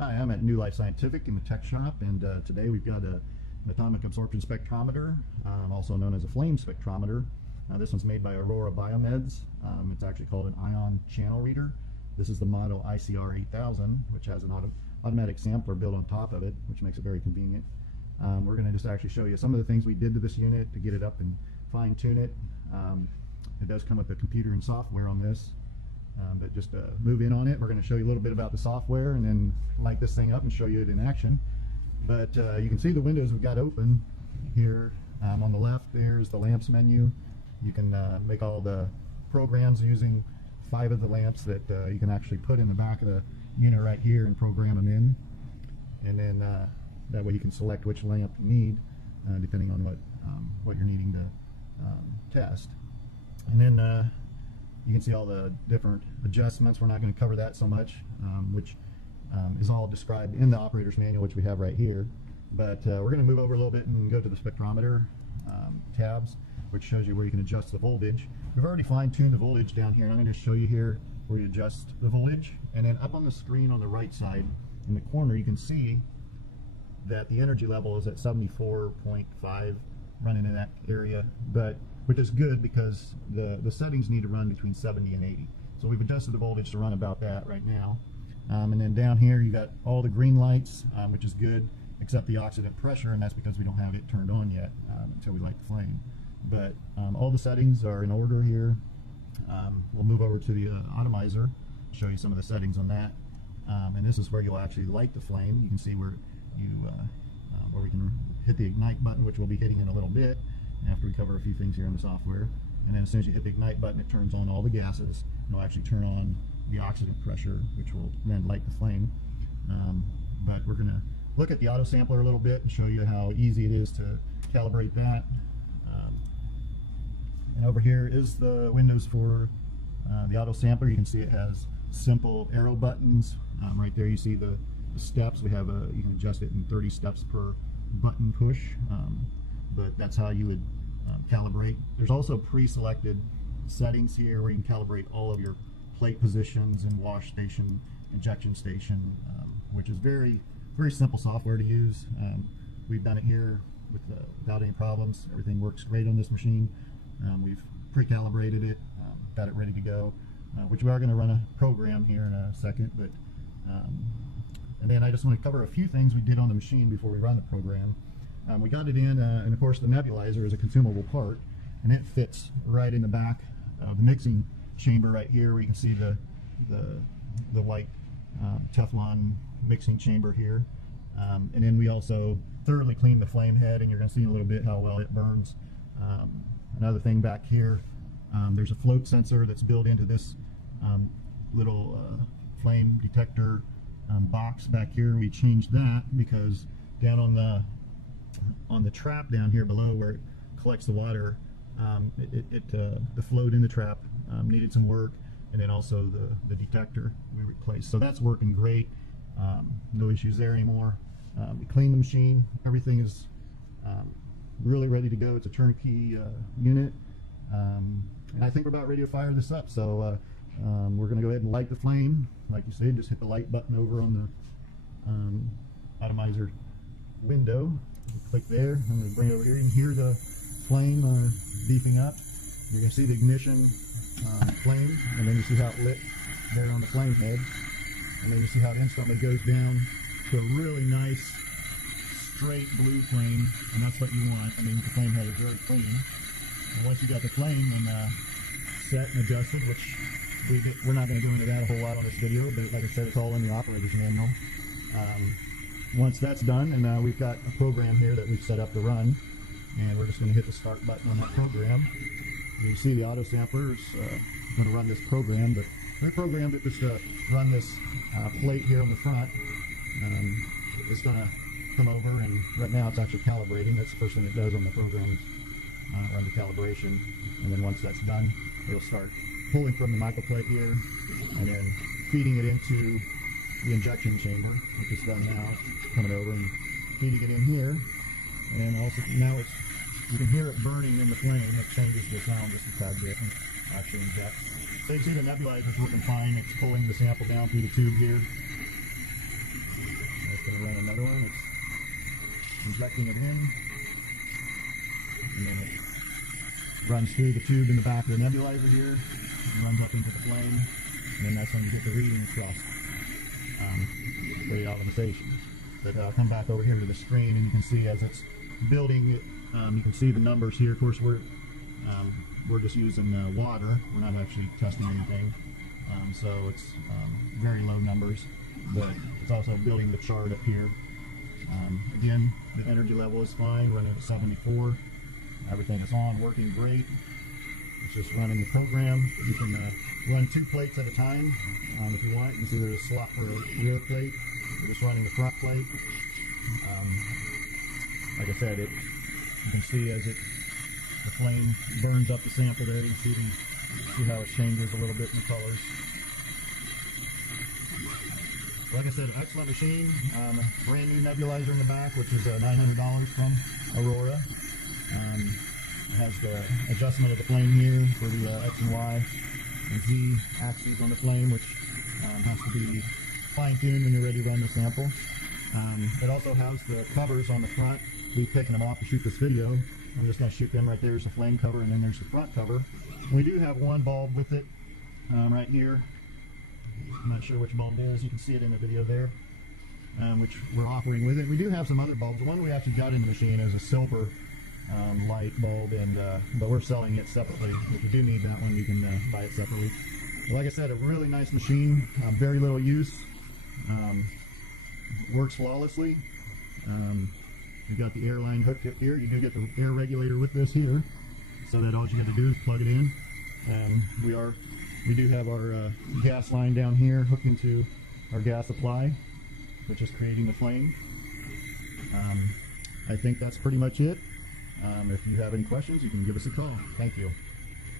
Hi, I'm at New Life Scientific in the tech shop, and today we've got an atomic absorption spectrometer, also known as a flame spectrometer. This one's made by Aurora BioMeds. It's actually called an ion channel reader. This is the model ICR 8000, which has an automatic sampler built on top of it, which makes it very convenient. We're going to just actually show you some of the things we did to this unit to get it up and fine-tune it. It does come with a computer and software on this. But just move in on it. We're going to show you a little bit about the software and then light this thing up and show you it in action. But you can see the windows we've got open here. On the left, there's the lamps menu. You can make all the programs using 5 of the lamps that you can actually put in the back of the unit right here and program them in. And then that way you can select which lamp you need depending on what you're needing to test. And then you can see all the different adjustments. We're not going to cover that so much, which is all described in the operator's manual, which we have right here. But we're going to move over a little bit and go to the spectrometer tabs, which shows you where you can adjust the voltage. We've already fine-tuned the voltage down here, and I'm going to show you here where you adjust the voltage. And then up on the screen on the right side in the corner, you can see that the energy level is at 74.5, running in that area, which is good because the settings need to run between 70 and 80. So we've adjusted the voltage to run about that right now. And then down here you got all the green lights, which is good, except the oxidant pressure, and that's because we don't have it turned on yet until we light the flame. But all the settings are in order here. We'll move over to the atomizer, show you some of the settings on that. And this is where you'll actually light the flame. You can see where we can hit the ignite button, which we'll be hitting in a little bit after we cover a few things here in the software. And then as soon as you hit the ignite button, it turns on all the gases, and it'll actually turn on the oxidant pressure, which will then light the flame. But we're going to look at the auto sampler a little bit and show you how easy it is to calibrate that. And over here is the windows for the auto sampler. You can see it has simple arrow buttons. Right there you see the steps. We have you can adjust it in 30 steps per button push. But that's how you would calibrate. There's also pre-selected settings here where you can calibrate all of your plate positions and wash station, injection station, which is very, very simple software to use. We've done it here without any problems. Everything works great on this machine. We've pre-calibrated it, got it ready to go, which we are going to run a program here in a second. But and then I just want to cover a few things we did on the machine before we run the program. We got it in, and of course the nebulizer is a consumable part, and it fits right in the back of the mixing chamber right here, where you can see the white Teflon mixing chamber here. And then we also thoroughly cleaned the flame head, and you're going to see in a little bit how well it burns. Another thing back here, there's a float sensor that's built into this little flame detector box back here. We changed that because down on the trap down here below where it collects the water, the float in the trap needed some work, and then also the detector we replaced. So that's working great. No issues there anymore. We cleaned the machine. Everything is really ready to go. It's a turnkey unit, and I think we're about ready to fire this up. So we're going to go ahead and light the flame. Like you said, just hit the light button over on the atomizer window. Click there. I'm going to bring it over here. You can hear the flame beeping up. You're going to see the ignition flame, and then you see how it lit there on the flame head. And then you see how it instantly goes down to a really nice straight blue flame, and that's what you want. I mean, the flame head is very clean. And once you got the flame set and adjusted, which we're not going to go into that a whole lot on this video, but like I said, it's all in the operator's manual. Once that's done, and we've got a program here that we've set up to run, and we're just going to hit the start button on that program. You see the auto sampler is going to run this program, but we programmed it just to run this plate here on the front. It's going to come over, and right now it's actually calibrating. That's the first thing it does on the program, run the calibration, and then once that's done, it'll start pulling from the microplate here, and then feeding it into the injection chamber, which is done now. It's coming over and feeding it in here, and also now you can hear it burning in the flame. It changes the sound just a tad bit and actually injects. So you see the nebulizer is working fine. It's pulling the sample down through the tube here. arm, it's injecting it in, and then it runs through the tube in the back of the nebulizer here, and runs up into the flame, and then that's when you get the reading across the optimization. But I'll come back over here to the screen, and you can see as it's building, you can see the numbers here. Of course, we're just using water. We're not actually testing anything, so it's very low numbers. But it's also building the chart up here. Again, the energy level is fine, running at 74. Everything is on, working great. It's just running the program. You can run 2 plates at a time if you want. You can see there's a slot for a rear plate. We're just running the front plate. Like I said, you can see as the flame burns up the sample there. You can see how it changes a little bit in the colors. Like I said, an excellent machine. Brand new nebulizer in the back, which is $900 from Aurora. It has the adjustment of the flame here for the X and Y and Z axes on the flame, which has to be fine-tuned when you're ready to run the sample. It also has the covers on the front. We've taken them off to shoot this video. I'm just going to shoot them right there. There's the flame cover, and then there's the front cover. We do have one bulb with it right here. I'm not sure which bulb it is. You can see it in the video there, which we're offering with it. We do have some other bulbs. The one we actually got in the machine is a silver light bulb, and but we're selling it separately. If you do need that one, you can buy it separately. But like I said, a really nice machine. Very little use. Works flawlessly. You've got the air line hooked up here. You do get the air regulator with this here, so that all you have to do is plug it in. We do have our gas line down here hooked into our gas supply, which is creating the flame. I think that's pretty much it. If you have any questions, you can give us a call. Thank you.